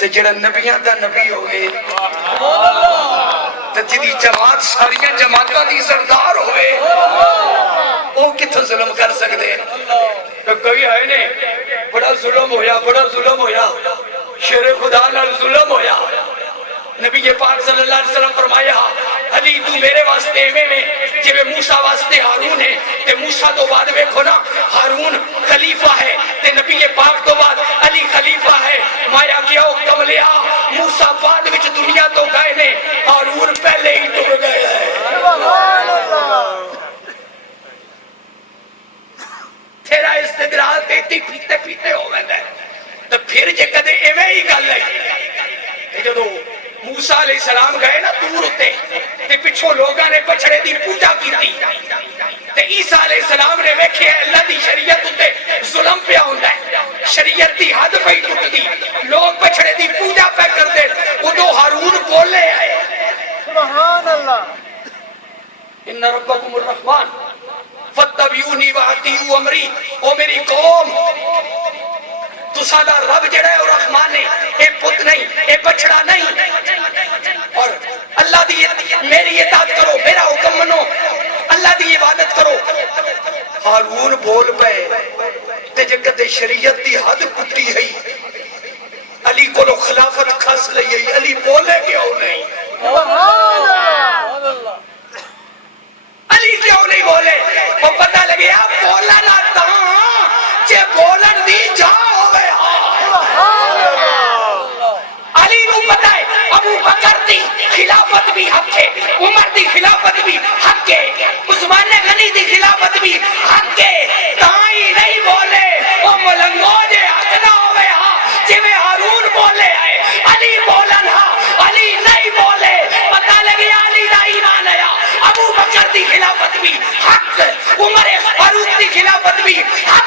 تے جڑا نبیاں دا نبی ہوئے تے جدی جماعت ساریاں جماعتاں دی سردار ہوئے وہ کتھوں ظلم کر سکتے تو کوئی ہے نہیں بڑا ظلم ہویا شیر خدا نال ظلم ہویا نبی پاک صلی اللہ علیہ وسلم فرمایا علی تو میرے واسطے ایویں میں جویں موسیٰ واسطے ہارون ہے تے موسیٰ تو بعد ویکھو نا ہارون خلیفہ ہے تے نبی پاک تو بعد علی خلیفہ ہے مایا کیا حکم لیا موسیٰ بعد وچ دنیا تو گئے نے ہارون پہلے ہی ٹر گئے ہے سبحان اللہ تیرا استدلال دیتی پیتے ہو گئے تو پھر جے کدے ایویں ہی گل ہے کہ جدو موسیٰ علیہ السلام گئے نا دور ہوتے تے پچھوں لوگاں نے بچڑے دی پوجا کی تھی تے عیسیٰ علیہ السلام نے ویکھے اللہ دی شریعت ہوتے ظلم پہ ہوندا ہے شریعت دی حد پہ ٹوٹ دی لوگ بچڑے دی پوجا پہ کر دے ادو ہارون بولے آئے سبحان اللہ ان ربکم الرحمن فاتبعونی واطیعوا امری او میری قوم تو سادہ رب جڑا ہے اور رحمان ہے اے پت نہیں اے بچڑا نہیں اور اللہ دی میری اطاعت کرو میرا حکم منو اللہ دی عبادت کرو ہارون بول پئے تے جے کدے شریعت دی حد کٹی ہے علی کو خلافت کھس لئی علی بولے کیوں نہیں سبحان اللہ علی کیوں نہیں بولے وہ پتہ لگے آپ بولا نہ تا جے بولن دی جا ہوئے علی نو پتہ ہے ابو بکر دی خلافت بھی حق ہے عمر دی خلافت بھی حق ہے عثمان غنی دی خلافت بھی حق ہے تائیں نہیں بولے وہ ملنگو جے حق نہ ہوئے ہاں جے میں ہارون بولے آئے علی بولن ہاں علی نہیں بولے پتہ لگے علی دا ایمان آیا ابو بکر دی خلافت بھی حق عمر فاروق دی خلافت بھی حق